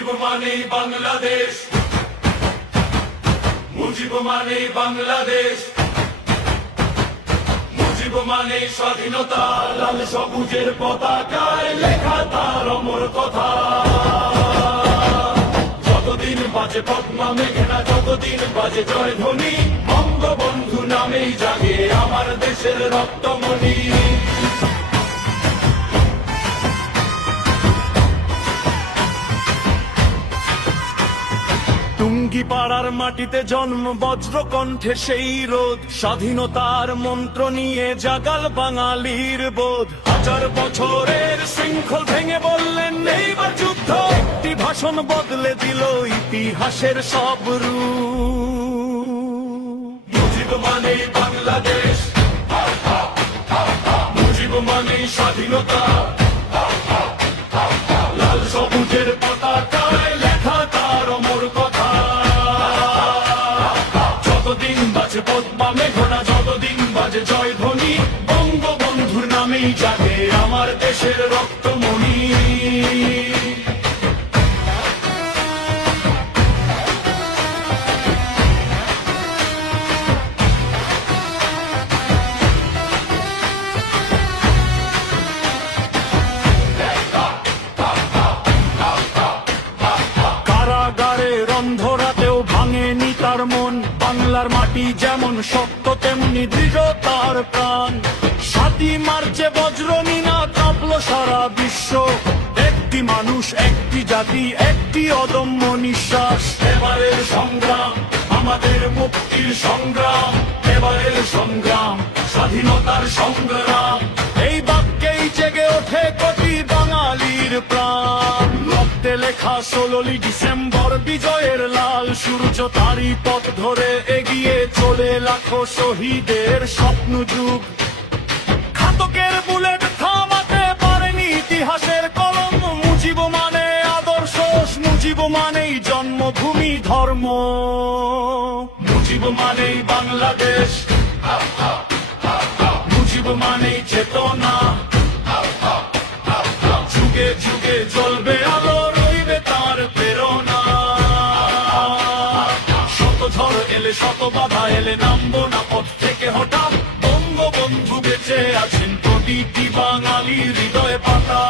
মুজিব মানে বাংলাদেশ, মুজিব মানে বাংলাদেশ, মুজিব মানে স্বাধীনতা, লাল সবুজের পতাকায় লেখা তার অমর কথা। যতদিন বাজে পদ্মা মেঘনা, যতদিন বাজে জয়ধ্বনি, বঙ্গবন্ধু নামেই জাগে আমার দেশের রক্তমণি। টুঙ্গিপাড়ার মাটিতে জন্ম, বজ্রকণ্ঠে সেই রোদ, স্বাধীনতার মন্ত্র নিয়ে জাগাল বাঙালির বোধ। 1000 বছরের শৃঙ্খল ভেঙে বললেন এইবার যুদ্ধ, একটি ভাষণ বদলে দিল ইতিহাসের সব রূপ। মুজিব মানে বাংলাদেশ, মুজিব মানে স্বাধীনতা, লাল সবুজের পতাকায় লেখা তার অমর কথা। যতদিন বাজে পদ্মা মেঘনা, যতদিন বাজে জয়ধ্বনি, বঙ্গবন্ধুর নামেই জাগে আমার দেশের রক্তমণি। অন্ধরাতেও ভাঙেনি তার মন, বাংলার মাটি যেমন শক্ত তেমনি দৃঢ় তার প্রাণ। 7ই মার্চে বজ্রনীনা কাঁপল সারা বিশ্ব, একটি মানুষ, একটি জাতি, একটি অদম্য নিঃশ্বাস। এবারের সংগ্রাম আমাদের মুক্তির সংগ্রাম, এবারের সংগ্রাম স্বাধীনতার সংগ্রাম। এই বাক্যেই জেগে ওঠে কোটি বাঙালির প্রাণ। রক্তে লেখা 16ই ডিসেম্বর বিজয়ের লাল সূর্য, তারই পথ ধরে এগিয়ে চলে লাখো শহীদের স্বপ্ন যুগ। ঘাতকের বুলেট থামাতে পারেনি ইতিহাসের কলম, মুজিব মানে আদর্শ, মুজিব মানেই জন্মভূমি ধর্ম। মুজিব মানেই বাংলাদেশ, মুজিব মানেই চেতনা, যুগে যুগে জ্বলবে আলো, রইবে তার প্রেরণা। শত ঝড় এলে, শত বাধা এলে, নামবো না পথ থেকে হঠাৎ, বঙ্গবন্ধু বেঁচে আছেন প্রতিটি বাঙালি হৃদয়ে পাতা।